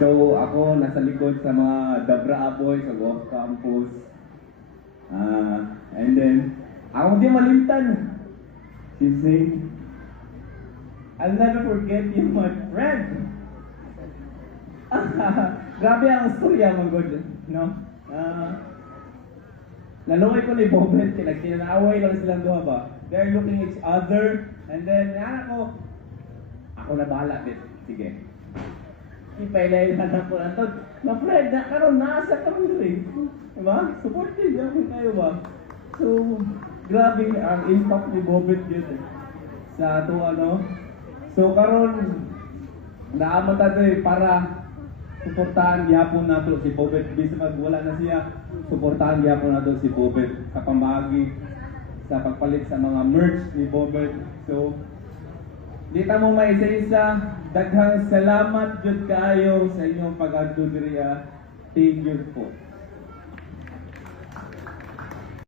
So ako nasa likod sa mga Dabra Boys sa off campus. And then ako di malimtan. She said, "I'll never forget you, my friend." Grabe ang storya mga god, no? Naluoy ko ni Bobet, kinag-away lang silang duha ba? They're looking at each other, and then ako na bahala din. Sige. Ipailay na po na to. Na friend, na karon nasa ka rin rin. Diba? Supportive ako kayo ba? So, grabe ang impact ni Bobet yun sa ito So, karon naaman tayo para suportahan gyapon nato si Bobet. Bisa pag wala na siya, suportahan gyapon nato si Bobet sa pamagi sa pagpalit sa mga merch ni Bobet. So, di ta mo maisa-isa, daghang salamat jud kaayo sa inyong pag-adto diriya. Thank you po.